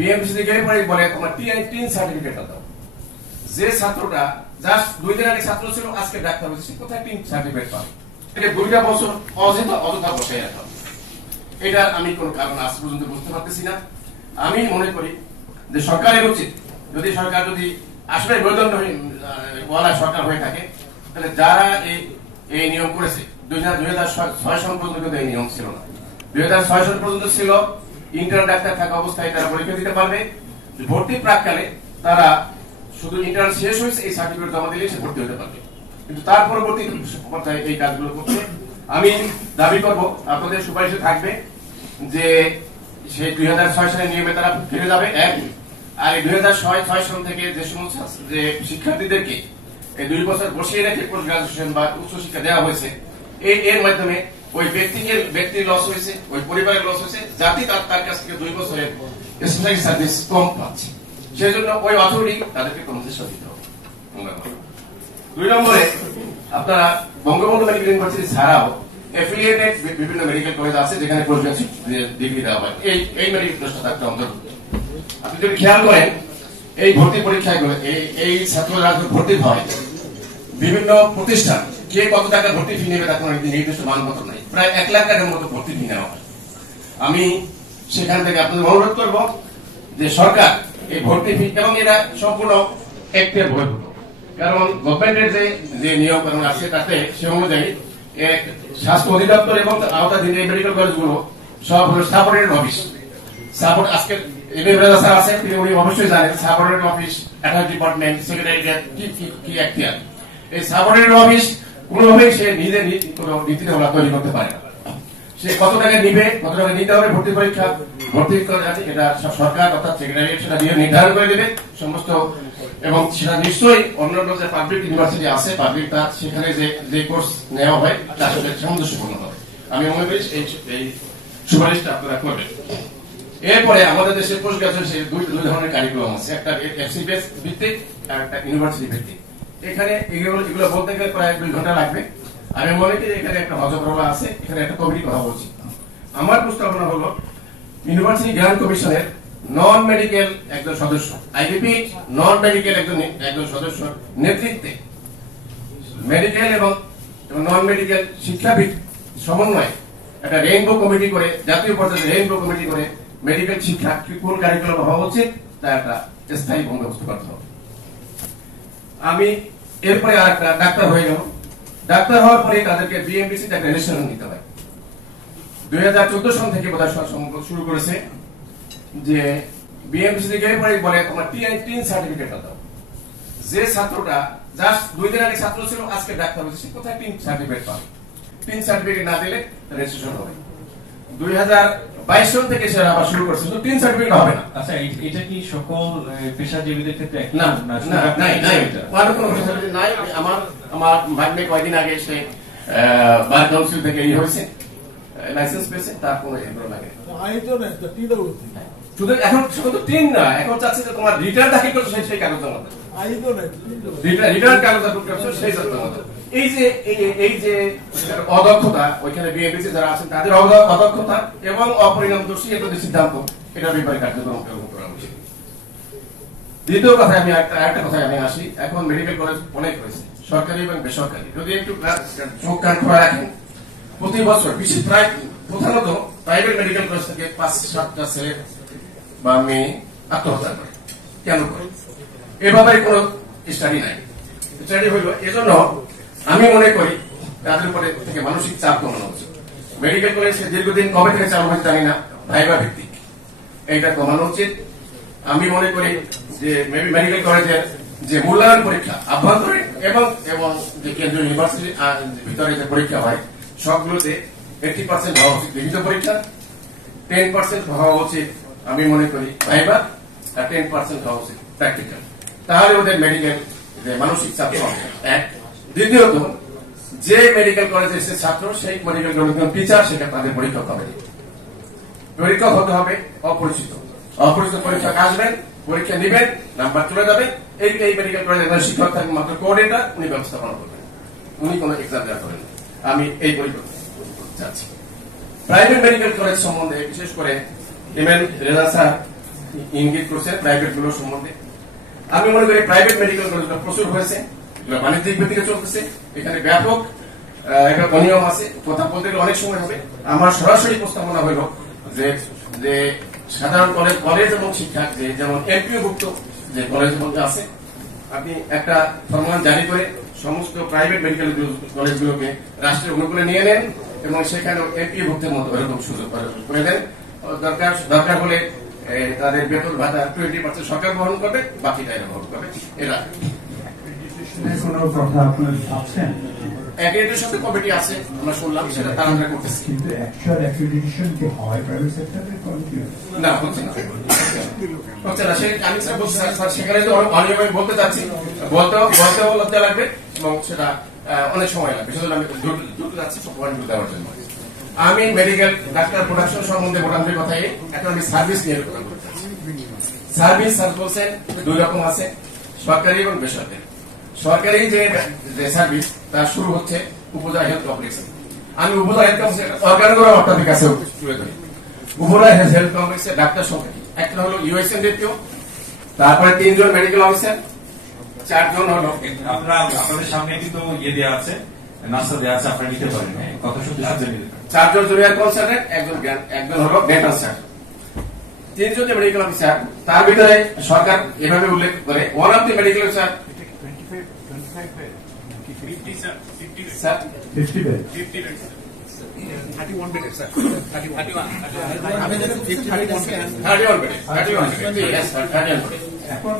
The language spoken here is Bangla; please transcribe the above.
বিএমসি থেকে বলে তোমার টিন সার্টিফিকেটটা দাও। যে ছাত্রটা জাস্ট 2 দিন আগে ছাত্র ছিল, আজকে ডাক্তার হয়েছে, সে কোথায় টিন সার্টিফিকেট পাবে? এটা 2টা বছর অযথা বসাই রাখা। এটা আমি কোনো কারণ আজ পর্যন্ত বুঝতে পারতেছি না। আমি মনে করি যে সরকারের উচিত, যদি সরকার যদি আসলে মেরুদণ্ড ওয়ালা সরকার হয়ে থাকে, তাহলে যারা এই নিয়ম করেছে 2006 সাল পর্যন্ত এই নিয়ম ছিল না। 2006 সাল পর্যন্ত ছিল ইন্টার্ন ডাক্তার থাকা অবস্থায় তারা পরীক্ষা দিতে পারবে। ভর্তি প্রাককালে তারা শুধু ইন্টার্ন শেষ হয়েছে এই সার্টিফিকেট জমা দিলে সে ভর্তি হতে পারবে। কিন্তু তার পরবর্তী পর্যায়ে এই কাজগুলো করছে। আমি দাবি করব আপনাদের সুপারিশে থাকবে যে সেই 2006 সালের নিয়মে তারা ফিরে যাবে, এক। আর এই 2006 সাল থেকে যে সমস্ত যে শিক্ষার্থীদেরকে এই 2 বছর বসিয়ে রেখে পোস্ট গ্রাজুয়েশন বা উচ্চশিক্ষা দেওয়া হয়েছে, এর মাধ্যমে ওই ব্যক্তির লস হয়েছে, ওই পরিবারের লস হয়েছে, জাতি তার কাছ থেকে 2 বছরের স্পেশালাইজড সার্ভিস কম পাচ্ছে। সেই জন্য ওই অথরিটি তাদেরকে কনসেশন দিতে হবে। 2 নম্বরে আপনারা বঙ্গবন্ধু মেডিকেল ইউনিভার্সিটি ছাড়াও এফিলিয়েটেড বিভিন্ন মেডিকেল কলেজ আছে যেখানে পোস্ট গ্রাজুয়েট ডিগ্রি দেওয়া হয়। এই মেডিকেল কলেজটা থাকতে অন্তর্ভুক্ত। আপনি যদি খেয়াল করেন এই ভর্তি পরীক্ষাগুলো এই ছাত্ররা ভর্তি হয়, বিভিন্ন প্রতিষ্ঠান কে কত টাকা ভর্তি ফি নেবে তার কোনো নির্দিষ্ট মানপত্র নাই। প্রায় 1 লাখ টাকার মতো ভর্তি ফি নেওয়া হয়। আমি সেখান থেকে আপনাদের অনুরোধ করব যে সরকার এই ভর্তি ফি, এবং এরা সম্পূর্ণ অ্যাক্টের বহির্ভূত, কারণ গভর্নমেন্টের যে নিয়ম কানুন আছে তাতে সে অনুযায়ী স্বাস্থ্য অধিদপ্তর এবং আওতাধীন এই মেডিকেল কলেজগুলো সব হলো সাবঅর্ডিনেট অফিস। আজকে স্যার আছেন, তিনি উনি অবশ্যই জানেন subordinate office, attach department, secretariat কি এখতিয়ার। এই সাবঅর্ডিনেট অফিস কোনোভাবেই সে নিজে কোনো নীতিমালা তৈরি করতে পারে না। সে কত টাকা নিবে, কত টাকা নিতে হবে ভর্তি পরীক্ষা, ভর্তি এটা সরকার অর্থাৎ সেক্রেটারিয়েট সেটা দিয়ে নির্ধারণ করে দেবে সমস্ত। এবং সেটা নিশ্চয়ই অন্যান্য যে পাবলিক ইউনিভার্সিটি আছে, পাবলিক সেখানে যে কোর্স নেওয়া হয় তার সাথে সামঞ্জস্যপূর্ণ হবে। আমি মনে করি এই সুপারিশটা আপনারা করবেন। এরপরে আমাদের দেশে পোস্ট গ্রাজুয়েশন 2 ধরনের কারিকুলাম আছে, একটা এফসিপিএস ভিত্তিক আর একটা ইউনিভার্সিটি ভিত্তিক। এখানে এগুলো বলতে গেলে প্রায় 2 ঘন্টা লাগবে। আমি মনে করি এখানে একটা হজবরলা আছে, এখানে একটা কমিটি কথা বলছি। আমার প্রস্তাবনা হলো ইউনিভার্সিটি গ্রান্ট কমিশনের নন মেডিকেল একজন সদস্য, আইবিপি নন মেডিকেল একজন সদস্য নেতৃত্বে মেডিকেল এবং নন মেডিকেল শিক্ষাবিদ সমন্বয়ে একটা রেইনবো কমিটি করে, জাতীয় পর্যায়ে রেইনবো কমিটি করে মেডিকেল শিক্ষা কোন কারিকুলাম হওয়া উচিত তা একটা স্থায়ী বন্দোবস্ত করতে হবে। আমি এরপরে আর একটা ডাক্তার হয়ে গেল। ডাক্তার হওয়ার পরে তাদেরকে বিএমডিসি একটা রেজিস্ট্রেশন নিতে হয়। 2014 সাল থেকে বোধহয় শুরু করেছে যে বিএমডিসি থেকে বলে তোমার টিন সার্টিফিকেটটা দাও। যে ছাত্রটা জাস্ট 2 দিন আগে ছাত্র ছিল, আজকে ডাক্তার হয়েছে, সে কোথায় টিন সার্টিফিকেট পাবে? টিন সার্টিফিকেট না দিলে রেজিস্ট্রেশন হবে। 2022 সাল থেকে সেটা আবার শুরু করছে, শুধু টিন সার্টিফিকেট হবে না। আচ্ছা, এটা কি সকল পেশাজীবীদের ক্ষেত্রে? না, নাই, কোনো পেশাজীবী নাই। আমার ভাগ্নে কয়েকদিন আগে সে বার কাউন্সিল থেকে হয়েছে, লাইসেন্স পেয়েছে, তার কোনো এগুলো লাগে শুধু। এখন শুধু টিন না, এখন চাচ্ছে যে তোমার রিটার্ন দাখিল করছো সেই কাগজ জমা দাও, রিটার্ন কাগজ দাখিল করছো সেই জমা দাও। এই যে অদক্ষতা ওইখানে বিএমডিসি যারা আছেন তাদের অদক্ষতা এবং অপরিণামদর্শী এদের সিদ্ধান্ত, এটার ব্যাপারে কার্যক্রম করা উচিত। দ্বিতীয় কথায় আমি একটা কথায় আমি আসি, এখন মেডিকেল কলেজ অনেক হয়েছে, সরকারি এবং বেসরকারি। যদি একটু চোখ কান খোলা রাখেন, প্রতি বছর প্রধানত প্রাইভেট মেডিকেল কলেজ থেকে 5-7টা ছেলে বা মেয়ে আত্মহত্যা করে। কেন করে? এভাবে কোন স্টাডি নাই। স্টাডি হইল এজন্য আমি মনে করি তাদের উপরে থেকে মানসিক চাপ কমানো উচিত। মেডিকেল কলেজে দীর্ঘদিন কবে থেকে চালু হয়েছে জানি না, ভাইবা ভিত্তিক এইটা কমানো উচিত। আমি মনে করি যে মেডিকেল কলেজের যে মূল্যায়ন পরীক্ষা আভ্যন্তরীণ এবং যে কেন্দ্রীয় ইউনিভার্সিটির ভিতরে যে পরীক্ষা হয় সবগুলোতে 80% হওয়া উচিত লিখিত পরীক্ষা, 10% হওয়া উচিত আমি মনে করি ভাইবা, আর 10% হওয়া উচিত প্র্যাকটিক্যাল। তাহলে ওদের মেডিকেল যে মানসিক চাপ কমবে, এক। দ্বিতীয়ত যে মেডিকেল কলেজে এসে ছাত্র সেই মেডিকেল কলেজের টিচার সেটা তাদের পরীক্ষক হবে। পরীক্ষক হতে হবে অপরিচিত পরীক্ষক আসবেন, পরীক্ষা নিবেন, নাম্বার চলে যাবে। এই মেডিকেল কলেজের শিক্ষক থাকবেন মাত্র কোঅর্ডিনেটর, উনি ব্যবস্থাপনা করবেন, উনি কোনো এক্সাম দেওয়া করেন। আমি এই পরিকল্পনা চাচ্ছি। প্রাইভেট মেডিকেল কলেজ সম্বন্ধে বিশেষ করে এমএন রেজা স্যার ইঙ্গিত করছে প্রাইভেট গুলোর সম্বন্ধে। আমি মনে করি প্রাইভেট মেডিকেল কলেজগুলো প্রচুর হয়েছে, বাণিজ্যিক ভিত্তিতে চলতেছে, এখানে ব্যাপক একটা অনিয়ম আছে। কথা বলতে গেলে অনেক সময় হবে। আমার সরাসরি প্রস্তাবনা হইল যে সাধারণ কলেজ এবং শিক্ষা যেমন এমপিওভুক্ত যে কলেজ মধ্যে আছে, আপনি একটা ফরমান জারি করে সমস্ত প্রাইভেট মেডিকেল কলেজগুলোকে রাষ্ট্রের অনুকূলে নিয়ে নেন এবং সেখানে এমপিওভুক্তের মতো এরকম সুযোগ করে দেন। দরকার হলে তাদের বেতন ভাতা 20% সরকার বহন করবে, বাকিটা এরা বহন করবে। এরা কোনো কথা আপনার ভাবছেন? অ্যাক্রেডিটেশন কমিটি আছে, আমরা শুনলাম, সেটা তারা আমরা করতেছি। কিন্তু অ্যাকচুয়াল অ্যাক্রেডিটেশন কি হয় প্রাইভেট সেক্টরের কমিটি? না, হচ্ছে না, হচ্ছে না। আমি স্যার বলছি স্যার সেখানে তো অনিয়ম আমি বলতে চাচ্ছি, বলতেও লজ্জা লাগবে এবং সেটা অনেক সময় লাগবে। সেজন্য আমি দ্রুত যাচ্ছি পয়েন্ট দেওয়ার জন্য। আমি মেডিকেল ডাক্তার প্রোডাকশন সম্বন্ধে মোটামুটি কথাই, এখন আমি সার্ভিস নিয়ে কথা বলতে চাচ্ছি। সার্ভিস স্যার বলছেন দুই রকম আছে, সরকারি এবং বেসরকারি। সরকারি যে সার্ভিস তার শুরু হচ্ছে উপজেলা হেলথ কমপ্লেক্সে। আমি উপজেলা হেলথ কমপ্লেক্স অর্গান করে আপনাদের কাছে তুলে ধরি। উপজেলা হেলথ কমপ্লেক্সে ডাক্তার সংখ্যা একটা হলো ইউএসএন দ্বিতীয়, তারপরে 3 জন মেডিকেল অফিসার, 4 জন হলো আপনাদের সামনে কিন্তু ইয়ে দেওয়া আছে, নাস্তা দেওয়া আছে, আপনারা নিতে পারেন। কত শুধু 4 জন জুনিয়র কনসালটেন্ট, একজন হলো ডেন্টাল স্টাফ, 3 জন মেডিকেল অফিসার। তার ভিতরে সরকার এভাবে উল্লেখ করে one of the medical officer 50 bed. 31 bed, sir 31 bed. Yes, sir, 31 bed. এখন